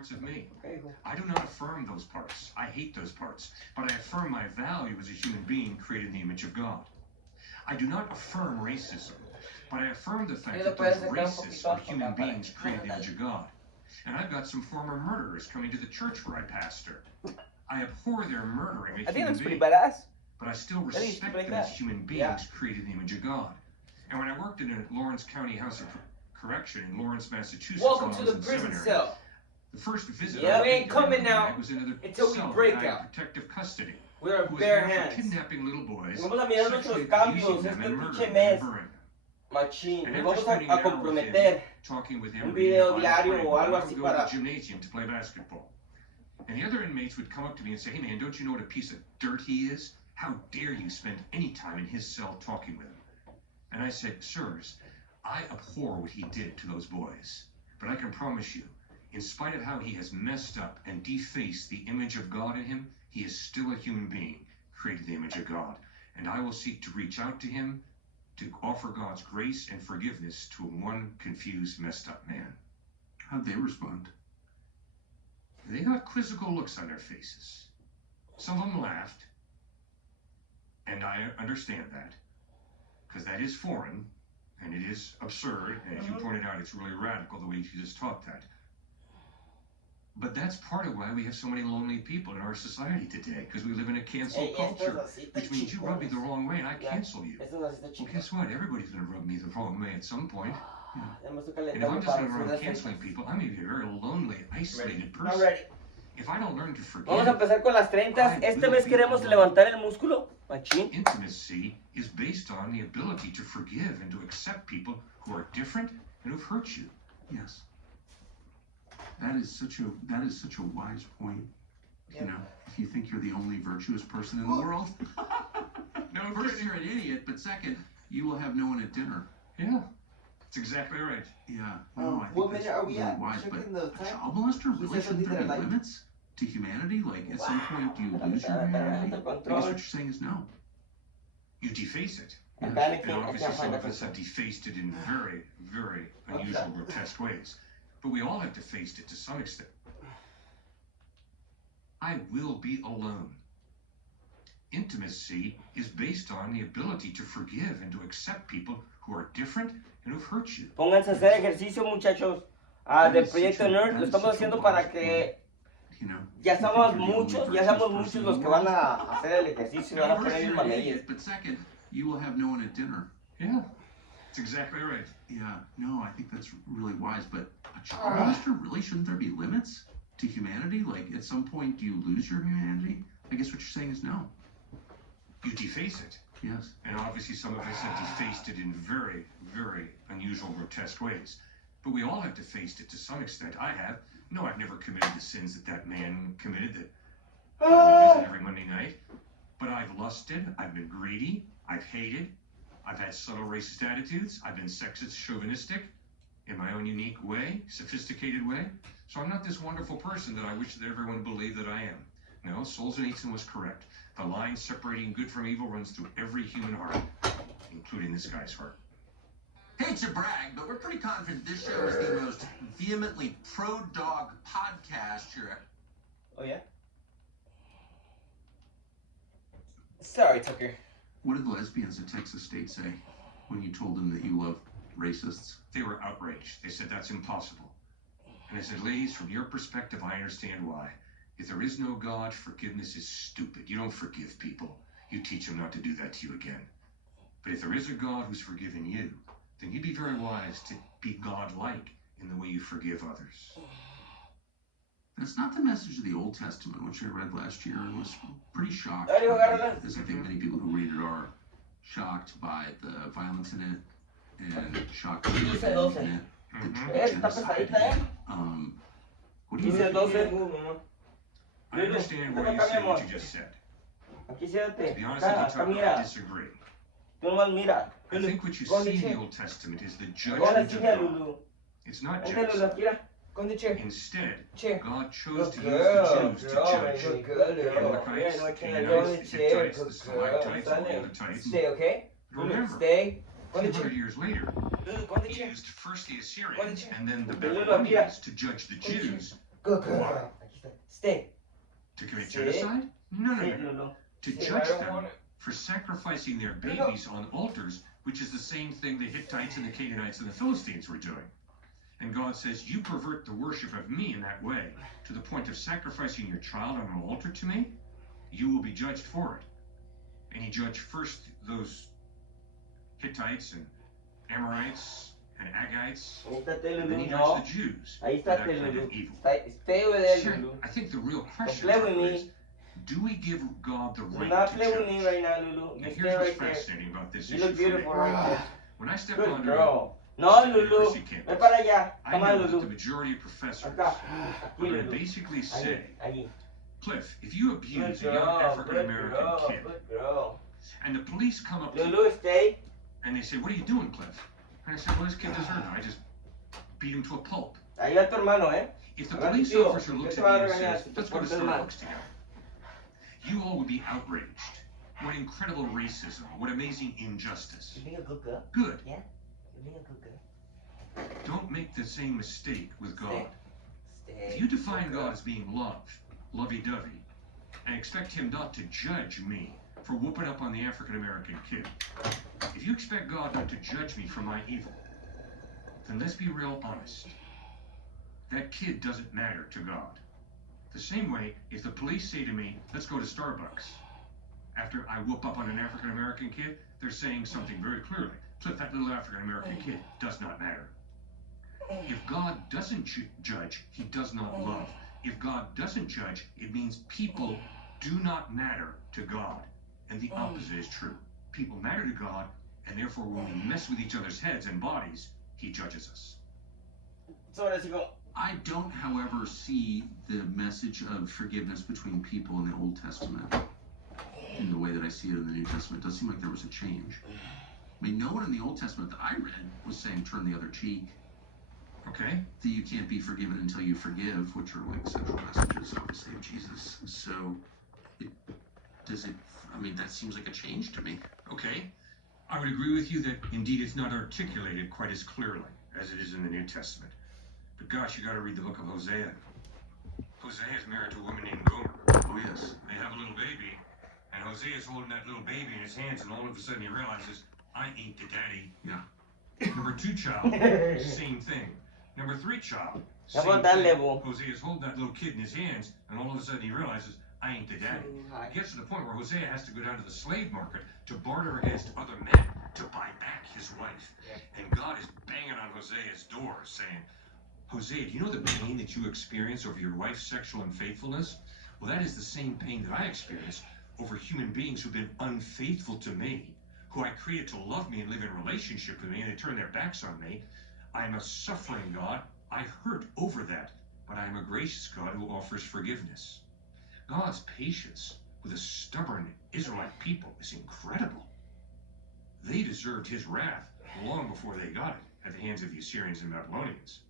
parts of me. I do not affirm those parts. I hate those parts. But I affirm my value as a human being created in the image of God. I do not affirm racism, but I affirm the fact that those racists are human beings created in the image of God. And I've got some former murderers coming to the church where I pastor. I abhor their murdering a human being, but I still respect them as human beings created in the image of God. And when I worked in a Lawrence County House of Correction in Lawrence, Massachusetts, welcome to the prison cell. The first visit Yeah, we ain't coming now was another until we break out. Protective custody. We are bare hands. Kidnapping little boys, Vamos a mirar nuestros cambios este pinche mes. Machín. Y vamos a comprometer un video diario o algo así para... gymnasium to play basketball. And the other inmates would come up to me and say, "Hey man, don't you know what a piece of dirt he is? How dare you spend any time in his cell talking with him?" And I said, "Sirs, I abhor what he did to those boys. But I can promise you, in spite of how he has messed up and defaced the image of God in him, he is still a human being, created in the image of God. And I will seek to reach out to him to offer God's grace and forgiveness to one confused, messed up man." How'd they respond? They got quizzical looks on their faces. Some of them laughed, and I understand that, because that is foreign, and it is absurd, and as you pointed out, it's really radical the way you just taught that. But that's part of why we have so many lonely people in our society today, because we live in a cancel culture, which means you rub me the wrong way and I cancel you. Well, guess what? Everybody's going to rub me the wrong way at some point. And if I'm just going around canceling people, I may be a very lonely, isolated person. If I don't learn to forgive, Vamos a empezar con las 30. Este mes queremos levantar el músculo. Machín. Intimacy is based on the ability to forgive and to accept people who are different and who've hurt you. Yes. That is such a wise point. You know, if you think you're the only virtuous person in the world, no, first you're an idiot, but second, you will have no one at dinner. Yeah, that's exactly right. Yeah, no, I think that's really wise. But a child molester, really, shouldn't there be limits to humanity? Like, at some point, do you lose your humanity? I guess what you're saying is no. You deface it. Yes. And obviously some of us have defaced it in very, very unusual, grotesque ways. But we all have defaced it to some extent. I will be alone. Intimacy is based on the ability to forgive and to accept people who are different and who've hurt you. Pónganse a hacer ejercicio, muchachos. Del proyecto Nerd lo estamos haciendo para que ya somos muchos los que van a hacer el ejercicio y van a poner el mameyes. But second, you will have no one at dinner. Yeah, that's exactly right. Yeah, no, I think that's really wise. But a child molester, really, shouldn't there be limits to humanity? Like, at some point, do you lose your humanity? I guess what you're saying is no. You deface it. Yes. And obviously some of us have defaced it in very, very unusual, grotesque ways. But we all have defaced it to some extent. I have. No, I've never committed the sins that man committed that I visit every Monday night. But I've lusted, I've been greedy, I've hated, I've had subtle racist attitudes, I've been sexist, chauvinistic in my own unique way, sophisticated way. So I'm not this wonderful person that I wish that everyone believed that I am. No, Solzhenitsyn was correct. The line separating good from evil runs through every human heart, including this guy's heart. Hate to brag, but we're pretty confident this show is the most vehemently pro-dog podcast here. Oh, yeah? Sorry, Tucker. What did lesbians at Texas State say when you told them that you love racists? They were outraged. They said, "That's impossible." And I said, "Ladies, from your perspective, I understand why. If there is no God, forgiveness is stupid. You don't forgive people. You teach them not to do that to you again. But if there is a God who's forgiven you, then you'd be very wise to be God-like in the way you forgive others." That's not the message of the Old Testament, which I read last year and was pretty shocked. As I think many people who read it are shocked by the violence in it and shocked by the revenge in it. The genocide in it. What do you think? I understand what you said, what you just said. To be honest with you, Tucker, I disagree. I think what you see in the Old Testament is the judgment of God. It's not genocide. Instead, God chose to use the Jews to judge the Amalekites, the Canaanites, the Hittites, the Stalactites, all the other types. Remember, 200 years later, he used first the Assyrians and then the Babylonians to judge the Jews Good girl. Stay. To commit Stay. genocide? No. Stay, Lulu. To Stay. judge I don't them want it. for sacrificing their babies on altars, which is the same thing the Hittites and the Canaanites and the Philistines were doing. And God says, you pervert the worship of me in that way, to the point of sacrificing your child on an altar to me, you will be judged for it. And he judged first those Hittites and Amorites and Agites, Ahí está and then he Lulu. judged No. the Jews for Ahí está that kind Lulu. of evil. Stay over there, Sure, Lulu. I think the real question Don't play with Tucker, is, me. do we give God the Do right not to play with me judge? right now, Lulu. And You here's stay what's right there. fascinating about this You issue look for me. beautiful right there. When I stepped Good onto girl. No, Lulu. University campus, Ven para allá. I Come know on, that the Lulu. majority of professors Acá. are Aquí, going to Lulu. basically Allí. say, Allí. Cliff, if you Good abuse a young girl. African Good American girl. kid, Good girl. and the police come up to you Lulu, stay. and they say, what are you doing, Cliff? And I said, well, this kid deserved it. I just beat him to a pulp. Ahí va tu hermano, ¿eh? If the Ahora police tío, officer looks yo at te voy a me and regañar says, si te let's go to portas mal. Starbucks together, you all would be outraged. What incredible racism. What amazing injustice. You being a good girl? Good. Yeah? You being a good girl? Don't make the same mistake with God. Stay. If you define God as being love, lovey-dovey, and expect him not to judge me for whooping up on the African American kid, if you expect God not to judge me for my evil, then let's be real honest. That kid doesn't matter to God. The same way, if the police say to me, let's go to Starbucks, after I whoop up on an African American kid, they're saying something very clearly. Cliff, that little African American kid does not matter. If God doesn't judge, he does not love. If God doesn't judge, it means people do not matter to God. And the opposite is true. People matter to God, and therefore when we mess with each other's heads and bodies, he judges us. So ahora sí como... I don't, however, see the message of forgiveness between people in the Old Testament in the way that I see it in the New Testament. It does seem like there was a change. I mean, no one in the Old Testament that I read was saying turn the other cheek. Okay? That you can't be forgiven until you forgive, which are like central messages, obviously, of Jesus. So, I mean, that seems like a change to me. Okay. I would agree with you that indeed it's not articulated quite as clearly as it is in the New Testament. But gosh, you got to read the book of Hosea. Hosea is married to a woman named Gomer. Oh, yes. They have a little baby, and Hosea is holding that little baby in his hands, and all of a sudden he realizes, I ain't the daddy. Yeah. Number 2 child, same thing. Number 3 child, same Vamos a darle, thing. bo. Hosea is holding that little kid in his hands, and all of a sudden he realizes, I ain't the daddy. It gets to the point where Hosea has to go down to the slave market to barter against other men to buy back his wife. And God is banging on Hosea's door saying, Hosea, do you know the pain that you experience over your wife's sexual unfaithfulness? Well, that is the same pain that I experience over human beings who've been unfaithful to me, who I created to love me and live in relationship with me, and they turn their backs on me. I am a suffering God. I hurt over that, but I am a gracious God who offers forgiveness. God's patience with a stubborn Israelite people is incredible. They deserved his wrath long before they got it at the hands of the Assyrians and Babylonians.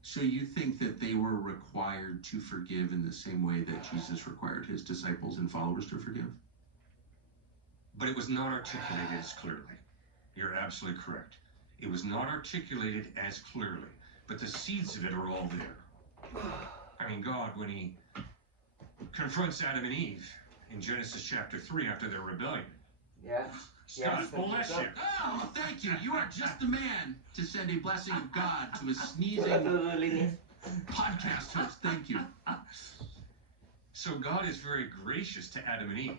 So you think that they were required to forgive in the same way that Jesus required his disciples and followers to forgive? But it was not articulated as clearly. You're absolutely correct. It was not articulated as clearly, but the seeds of it are all there. I mean, God, when he confronts Adam and Eve in Genesis chapter 3 after their rebellion. Yeah. God bless you. Oh, thank you. You are just the man to send a blessing of God to a sneezing podcast host. Thank you. So God is very gracious to Adam and Eve.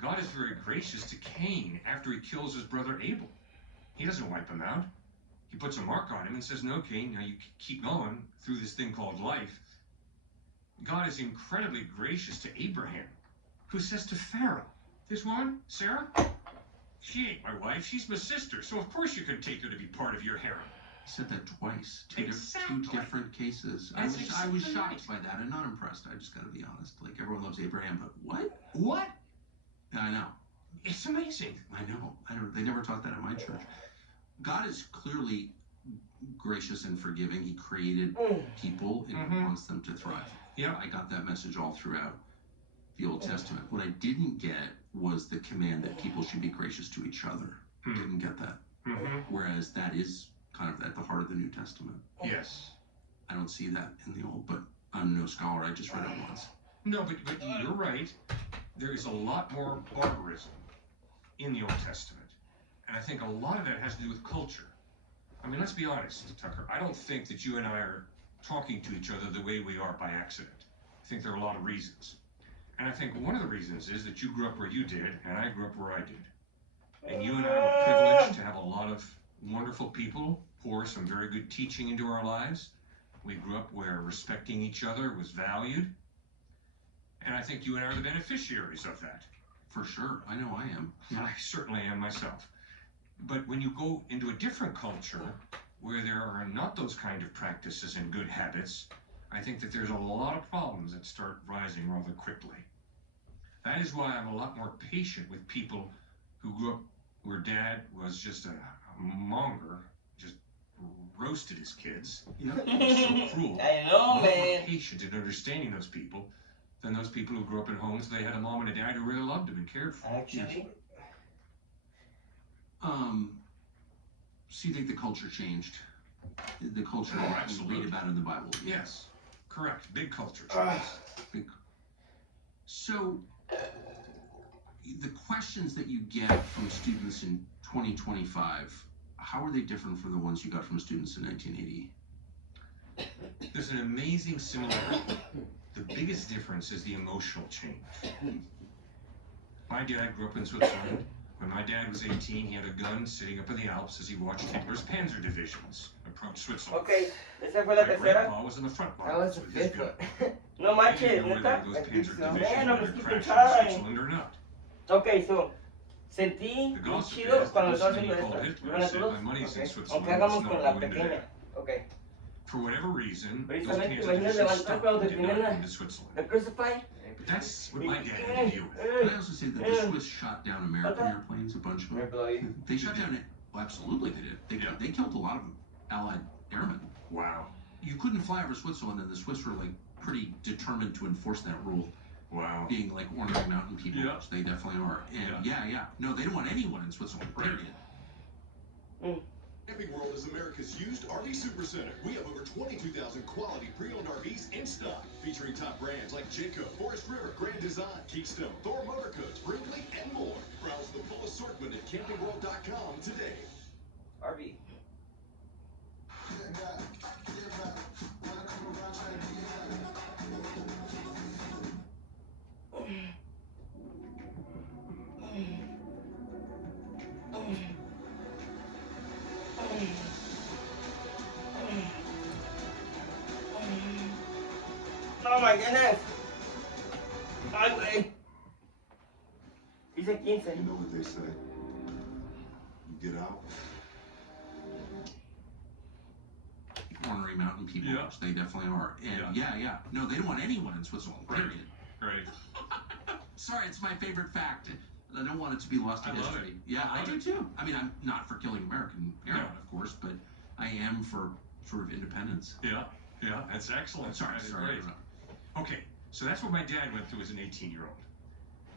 God is very gracious to Cain after he kills his brother Abel. He doesn't wipe him out. He puts a mark on him and says, no, Cain, now you keep going through this thing called life. God is incredibly gracious to Abraham, who says to Pharaoh, this woman, Sarah, she ain't my wife, she's my sister, so of course you can take her to be part of your harem. He said that twice. Two Exactly. different cases. That's I was exactly shocked right. by that and not impressed. I just got to be honest. Like, everyone loves Abraham, but what? What? Yeah, I know. It's amazing. I know. They never taught that in my church. God is clearly gracious and forgiving. He created people and he wants them to thrive. Yeah. I got that message all throughout the Old Testament. What I didn't get was the command that people should be gracious to each other. Didn't get that. Whereas that is kind of at the heart of the New Testament. Yes. I don't see that in the old, but I'm no scholar. I just read it once. No, but you're right. There is a lot more barbarism in the Old Testament. And I think a lot of that has to do with culture. I mean, let's be honest, Tucker. I don't think that you and I are talking to each other the way we are by accident. I think there are a lot of reasons. And I think one of the reasons is that you grew up where you did, and I grew up where I did. And you and I were privileged to have a lot of wonderful people pour some very good teaching into our lives. We grew up where respecting each other was valued. And I think you and I are the beneficiaries of that. For sure. I know I am. I certainly am myself. But when you go into a different culture where there are not those kind of practices and good habits, I think that there's a lot of problems that start rising rather quickly. That is why I'm a lot more patient with people who grew up where dad was just a monger, just roasted his kids. So cruel. I know, man. More patient in understanding those people than those people who grew up in homes they had a mom and a dad who really loved them and cared for them. Actually. So you think the culture changed? The culture you read about in the Bible? Yes, correct. Big culture change. So the questions that you get from students in 2025, how are they different from the ones you got from students in 1980? There's an amazing similarity. The biggest difference is the emotional change. My dad grew up in Switzerland. When my dad was 18, he had a gun sitting up in the Alps as he watched Hitler's panzer divisions approach Switzerland. Okay, esa fue la My tercera. grandpa was in the front That was lines the with his fifth gun. one. No He didn't manches, know whether neta. those panzer so. divisions Man, I'm were going to skipping crash in time. Switzerland or not. Ok, so, sentí The muy gossip chido is cuando the estaba person haciendo he called esto. Hitler ¿Van a said, todos? "My money's in Ok. Switzerland, Aunque hagamos let's con not la go into pequeña. that." Ok. For whatever reason, those Precisamente, panzer imagínate divisions levantar stopped cuando and te did tienen not la, go into Switzerland. the crucify. But that's what my dad had to deal with. Can I also say that the Swiss shot down American airplanes, a bunch of them? Bloody. They shot down it. Well, absolutely they did. They killed a lot of Allied airmen. Wow. You couldn't fly over Switzerland, and the Swiss were like pretty determined to enforce that rule. Wow. Being like ornery mountain people, Yeah. which they definitely are. And yeah. No, they don't want anyone in Switzerland, period. Camping World is America's used RV supercenter. We have over 22,000 quality pre-owned RVs in stock, featuring top brands like Jayco, Forest River, Grand Design, Keystone, Thor Motor Coats, Brinkley, and more. Browse the full assortment at campingworld.com today. RV. Oh my goodness. Ay, güey. Dice 15. You know what they say. You get out. Ornery mountain people, Yeah. which they definitely are. And yeah. No, they don't want anyone in Switzerland, period. Right. Sorry, it's my favorite fact. I don't want it to be lost to I love history. it. Yeah, I I love do it. too. I mean, I'm not for killing American airmen, No. of course, but I am for sort of independence. Yeah. That's excellent. Sorry. That is great. Okay, so that's what my dad went through as an 18-year-old.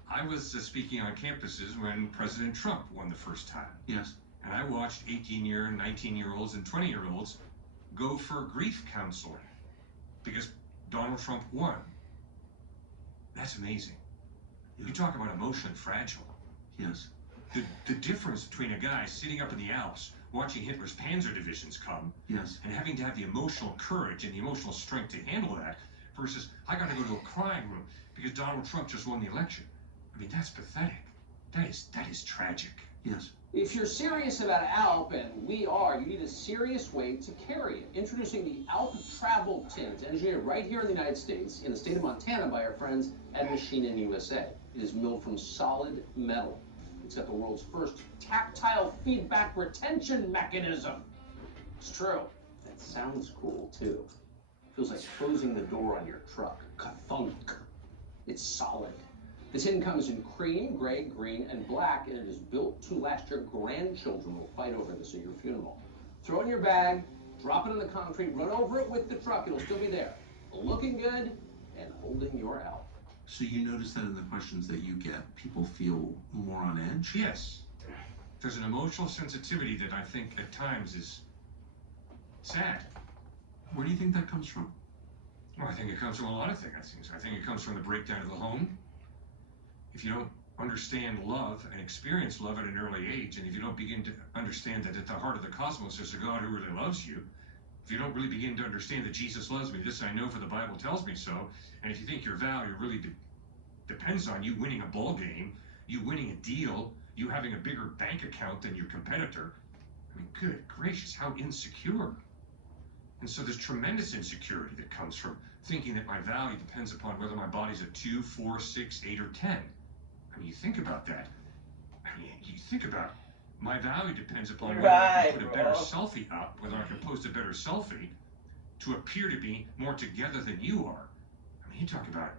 I was speaking on campuses when President Trump won the first time. Yes. And I watched 18-year, 19-year-olds, and 20-year-olds go for grief counseling because Donald Trump won. That's amazing. You talk about emotionally fragile. Yes. The difference between a guy sitting up in the Alps watching Hitler's panzer divisions come Yes. and having to have the emotional courage and the emotional strength to handle that versus I got to go to a crying room because Donald Trump just won the election. I mean, that's pathetic. That is tragic. Yes. If you're serious about Alp, and we are, you need a serious way to carry it. Introducing the Alp Travel Tint, engineered right here in the United States, in the state of Montana by our friends at Machine in USA. It is milled from solid metal. It's got the world's first tactile feedback retention mechanism. It's true. That sounds cool, too. Feels like closing the door on your truck. Ka-thunk. It's solid. The tin comes in cream, gray, green, and black, and it is built to last. Your grandchildren will fight over this at your funeral. Throw it in your bag, drop it in the concrete, run over it with the truck. It'll still be there, looking good and holding your Alp. So you notice that in the questions that you get, people feel more on edge? Yes. There's an emotional sensitivity that I think at times is sad. Where do you think that comes from? Well, I think it comes from a lot of things. I think it comes from the breakdown of the home. If you don't understand love and experience love at an early age, and if you don't begin to understand that at the heart of the cosmos there's a God who really loves you, if you don't really begin to understand that Jesus loves me, this I know for the Bible tells me so, and if you think your value really depends on you winning a ball game, you winning a deal, you having a bigger bank account than your competitor, I mean, good gracious, how insecure. And so there's tremendous insecurity that comes from thinking that my value depends upon whether my body's a 2, 4, 6, 8, or 10. I mean, you think about that. I mean, you think about my value depends upon whether I can put a better selfie up, whether I can post a better selfie to appear to be more together than you are. I mean, you talk about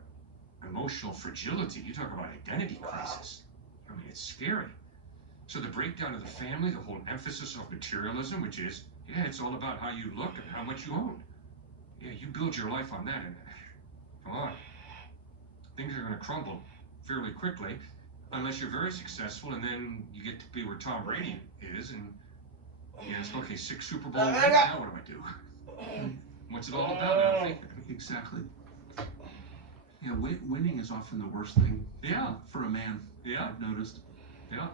emotional fragility. You talk about identity crisis. I mean, it's scary. So the breakdown of the family, the whole emphasis of materialism, which is, yeah, it's all about how you look and how much you own. Yeah, you build your life on that, and come on, things are going to crumble fairly quickly unless you're very successful, and then you get to be where Tom Brady is, and it's okay, 6 Super Bowl wins, now what do I do? What's it all about now? Think Exactly. Yeah, winning is often the worst thing. Yeah. For a man. Yeah. I've noticed. Yeah.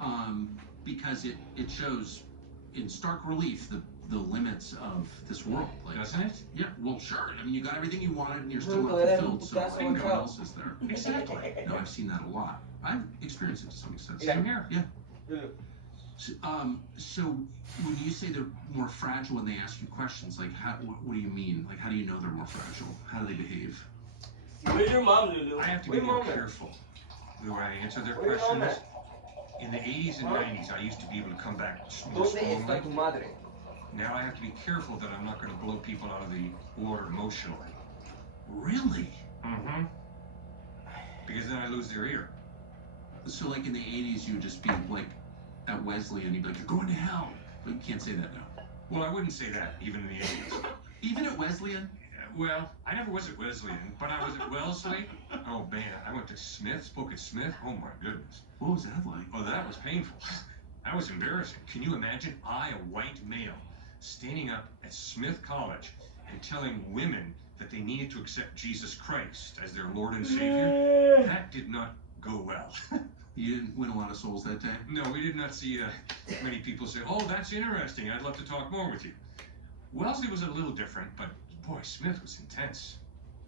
Because it shows in stark relief the limits of this world. Like, doesn't it? Yeah. Well, sure. I mean, you got everything you wanted, and you're still not fulfilled. So what else is there? Exactly. No, I've seen that a lot. I've experienced it to some extent. Same here. Yeah. So when you say they're more fragile when they ask you questions, like what do you mean? Like, how do you know they're more fragile? How do they behave? Where's your mom, Lulu? I have to be more careful the way I answer their questions. In the 80s and 90s, I used to be able to come back more strongly. Now I have to be careful that I'm not going to blow people out of the water emotionally. Really? Mm-hmm. Because then I lose their ear. So like in the 80s, you would just be like at Wesleyan, you'd be like, you're going to hell. But you can't say that now. Well, I wouldn't say that even in the 80s. Even at Wesleyan? Well, I never was at Wesleyan, but I was at Wellesley. Oh man, I went to Smith, spoke at Smith. Oh my goodness. What was that like? Oh, that was painful. That was embarrassing. Can you imagine I, a white male, standing up at Smith College and telling women that they needed to accept Jesus Christ as their Lord and Savior? That did not go well. You didn't win a lot of souls that day? No, we did not see many people say, oh, that's interesting. I'd love to talk more with you. Wellesley was a little different, but boy, Smith was intense.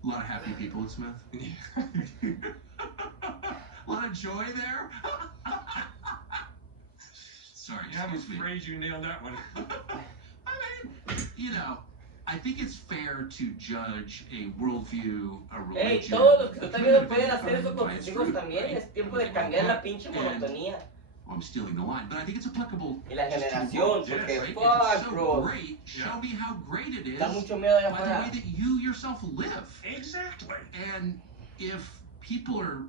A lot of happy people at Smith? A lot of joy there? Sorry, yeah, I'm afraid you nailed that one. I mean, you know, I think it's fair to judge a worldview, a religion. Hey, todos los que están viendo pueden hacer eso con sus hijos también. Es tiempo de cambiar la pinche monotonía. I'm stealing the line, but I think it's applicable. Y la generación, porque fuck, bro. Great. Show me how great it is by the way that you yourself live. Exactly. And if people are,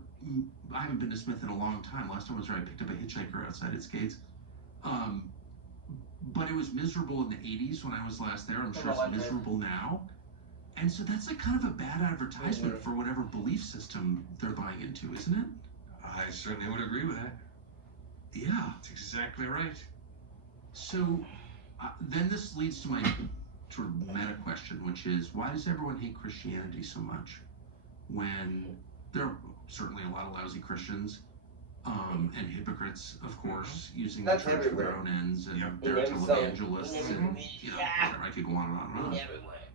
I haven't been to Smith in a long time. Last time I was there, I picked up a hitchhiker outside its gates. But it was miserable in the 80s when I was last there. I'm sure it's miserable now. And so that's like kind of a bad advertisement for whatever belief system they're buying into, isn't it? I certainly would agree with that. Yeah. That's exactly right. So then this leads to my sort of meta question, which is, why does everyone hate Christianity so much? When there are certainly a lot of lousy Christians, and hypocrites, of course, using the church for their own ends, and they're televangelists, and you know, whatever, I could go on and on and on.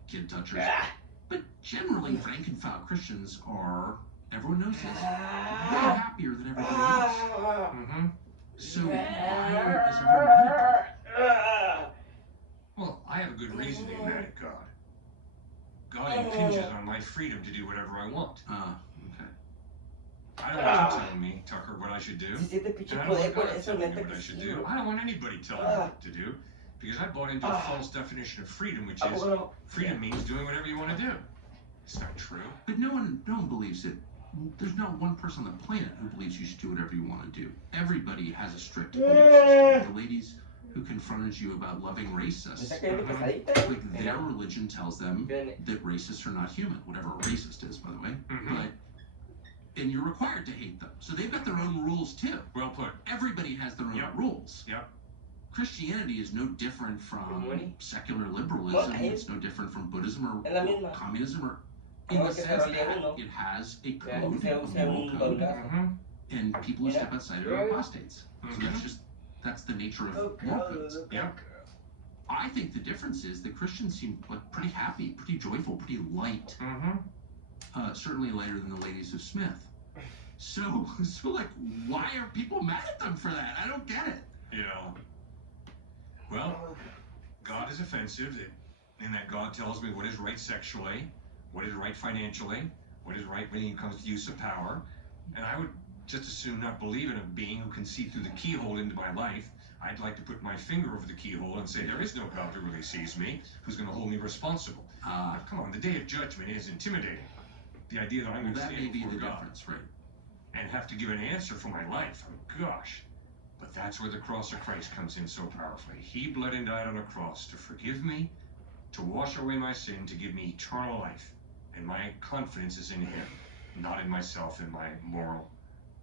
Kid touchers. But generally, rank and file Christians are, everyone knows this, way happier than everybody else. Mm-hmm. So why is everyone mad at God? Well, I have a good reason to be mad at God. God impinges on my freedom to do whatever I want. Okay. I don't want you telling me, Tucker, what I should do. And I don't want God telling me what I should do. I don't want anybody telling me what to do. Because I bought into a false definition of freedom, which is freedom means doing whatever you want to do. It's not true. But no one believes it. There's not one person on the planet who believes you should do whatever you want to do. Everybody has a strict belief system. The ladies who confronted you about loving racists, like their religion tells them that racists are not human, whatever a racist is, by the way. And you're required to hate them. So they've got their own rules too. Well put. Everybody has their own rules. Yep. Christianity is no different from secular liberalism. It's no different from Buddhism or communism, or in the sense that it has a code of moral code, and people who step outside are apostates. So that's the nature of moral codes. Yeah. I think the difference is that Christians seem like pretty happy, pretty joyful, pretty light. Certainly lighter than the ladies of Smith. So like, why are people mad at them for that? I don't get it. Well, God is offensive in that God tells me what is right sexually, what is right financially, what is right when it comes to use of power, and I would just as soon not believe in a being who can see through the keyhole into my life. I'd like to put my finger over the keyhole and say there is no God who really sees me, who's going to hold me responsible. Come on, the day of judgment is intimidating. The idea that I'm going to stand before God and have to give an answer for my life. Oh, gosh. But that's where the cross of Christ comes in so powerfully. He bled and died on a cross to forgive me, to wash away my sin, to give me eternal life. And my confidence is in him, not in myself and my moral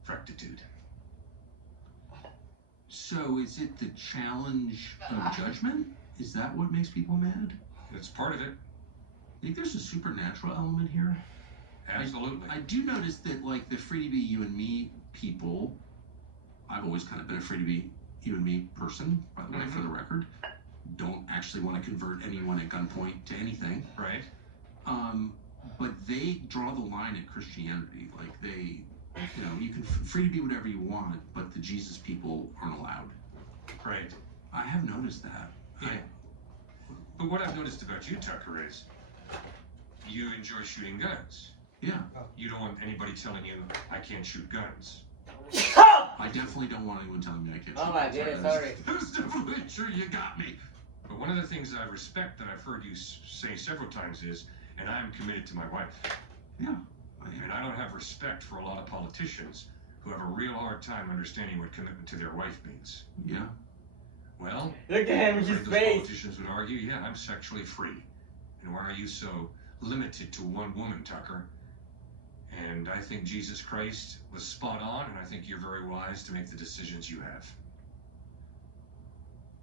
rectitude. So is it the challenge of judgment? Is that what makes people mad? It's part of it. I think there's a supernatural element here. Absolutely. I do notice that, like, the free to be you and me people, I've always kind of been a free to be you and me person, by the way, for the record. Don't actually want to convert anyone at gunpoint to anything. Right. But they draw the line at Christianity. Like, they, you can free to be whatever you want, but the Jesus people aren't allowed. Right. I have noticed that. Yeah. But what I've noticed about you, Tucker, is you enjoy shooting guns. Yeah. You don't want anybody telling you, I can't shoot guns. I definitely don't want anyone telling me I can't shoot guns. Oh my goodness, sorry. That's definitely true, you got me. But one of the things I respect that I've heard you say several times is, and I am committed to my wife. Yeah. And I don't have respect for a lot of politicians who have a real hard time understanding what commitment to their wife means. Yeah. Well, look at him, his those face. politicians would argue, yeah, I'm sexually free. And why are you so limited to one woman, Tucker? And I think Jesus Christ was spot on, and I think you're very wise to make the decisions you have.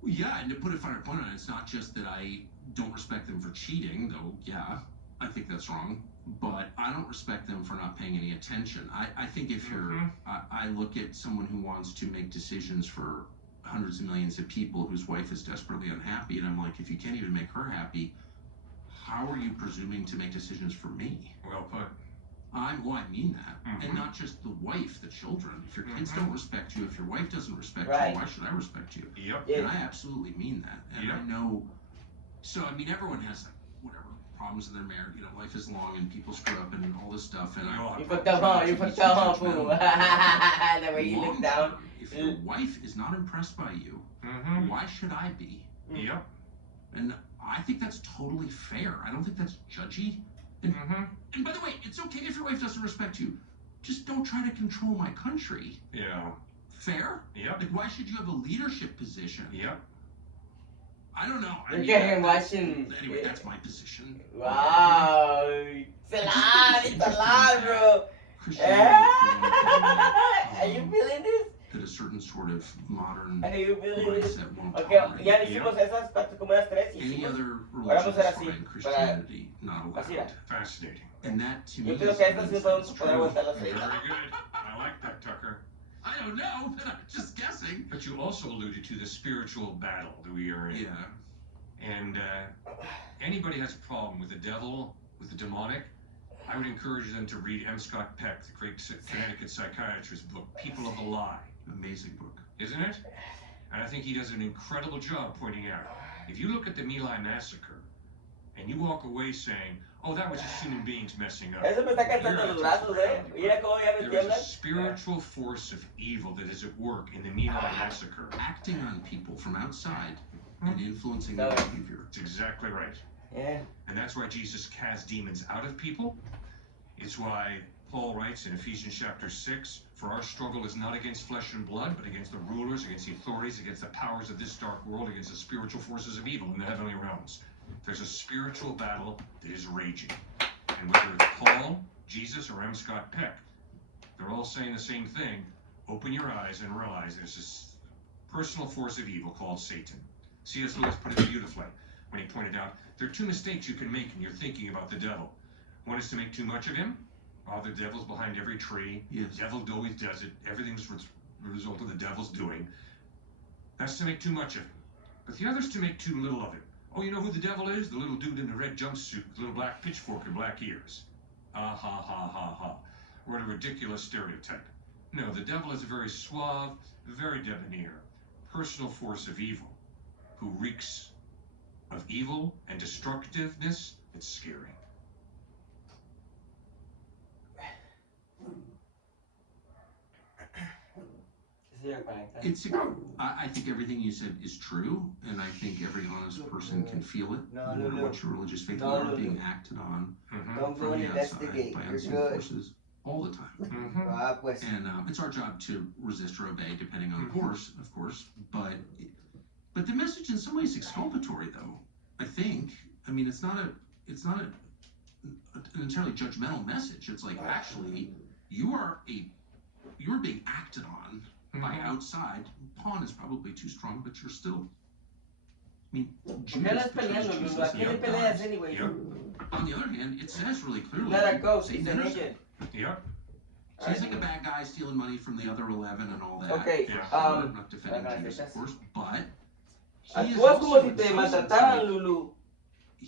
Well, yeah, and to put a finer point on it, it's not just that I don't respect them for cheating, though, yeah, I think that's wrong. But I don't respect them for not paying any attention. I think if you're, I look at someone who wants to make decisions for hundreds of millions of people whose wife is desperately unhappy, and I'm like, if you can't even make her happy, how are you presuming to make decisions for me? Well put. I mean that. And not just the wife, the children. If your kids don't respect you, if your wife doesn't respect you, why should I respect you? Yep. And I absolutely mean that. And I know, so I mean, everyone has, like, whatever problems in their marriage, life is long and people screw up and all this stuff. And you fucked up, the way you look down. If your wife is not impressed by you, why should I be? Yep. And I think that's totally fair. I don't think that's judgy. And by the way, it's okay if your wife doesn't respect you. Just don't try to control my country. Yeah. Fair? Yep. Like, why should you have a leadership position? Yep. I don't know. Look at him watching. Anyway, that's my position. Wow. It's a lot, bro. Are you feeling this? That a certain sort of modern Are you feeling this? mindset won't Okay, tolerate. ya hicimos esas como las tres. Any other Vamos a religion hacer is así, fine. Christianity, not Así allowed. era. Fascinating. And that, to me, Yo is creo que estas sí evidence podemos that's poder true. aguantar las Very seis. good. I like that, Tucker. I don't know, but I'm just guessing. But you also alluded to the spiritual battle that we are in. Yeah. And anybody has a problem with the devil, with the demonic, I would encourage them to read M. Scott Peck, the great Connecticut psychiatrist book, People of the Lie. Amazing book. Isn't it? And I think he does an incredible job pointing out, if you look at the My Lai massacre, and you walk away saying, oh, that was just human beings messing up. Eso me está cansando los brazos, Mira cómo ya me There is a tiemblan. spiritual force of evil that is at work in the My Lai massacre. Acting on people from outside and influencing their behavior. That's exactly right. Yeah. And that's why Jesus cast demons out of people. It's why Paul writes in Ephesians chapter 6, for our struggle is not against flesh and blood, but against the rulers, against the authorities, against the powers of this dark world, against the spiritual forces of evil in the heavenly realms. There's a spiritual battle that is raging. And whether it's Paul, Jesus, or M. Scott Peck, they're all saying the same thing. Open your eyes and realize there's this personal force of evil called Satan. C.S. Lewis put it beautifully when he pointed out there are two mistakes you can make in your thinking about the devil. One is to make too much of him. Oh, the devil's behind every tree. Yes. The devil always does it. Everything's the result of the devil's doing. That's to make too much of him. But the other is to make too little of him. Oh, you know who the devil is? The little dude in the red jumpsuit with a little black pitchfork and black ears. Ah, ha, ha, ha, ha. What a ridiculous stereotype. No, the devil is a very suave, very debonair, personal force of evil who reeks of evil and destructiveness. It's scary. I think everything you said is true, and I think every honest person can feel it, no matter what your religious faith, you are being acted on from the outside by unseen forces all the time. And it's our job to resist or obey, depending on the course, of course. But the message, in some ways, is exculpatory, though. I think. I mean, it's not an entirely judgmental message. It's like, actually, you are being acted on by outside. Pawn is probably too strong, but you're still. I mean, Judas betrays Jesus. On the other hand, it says really clearly, Satan enters him. Yep. So he's like a bad guy stealing money from the other 11 and all that. Okay. I'm not defending Jesus, of course, but Actúas como si te maltrataran, Lulu. he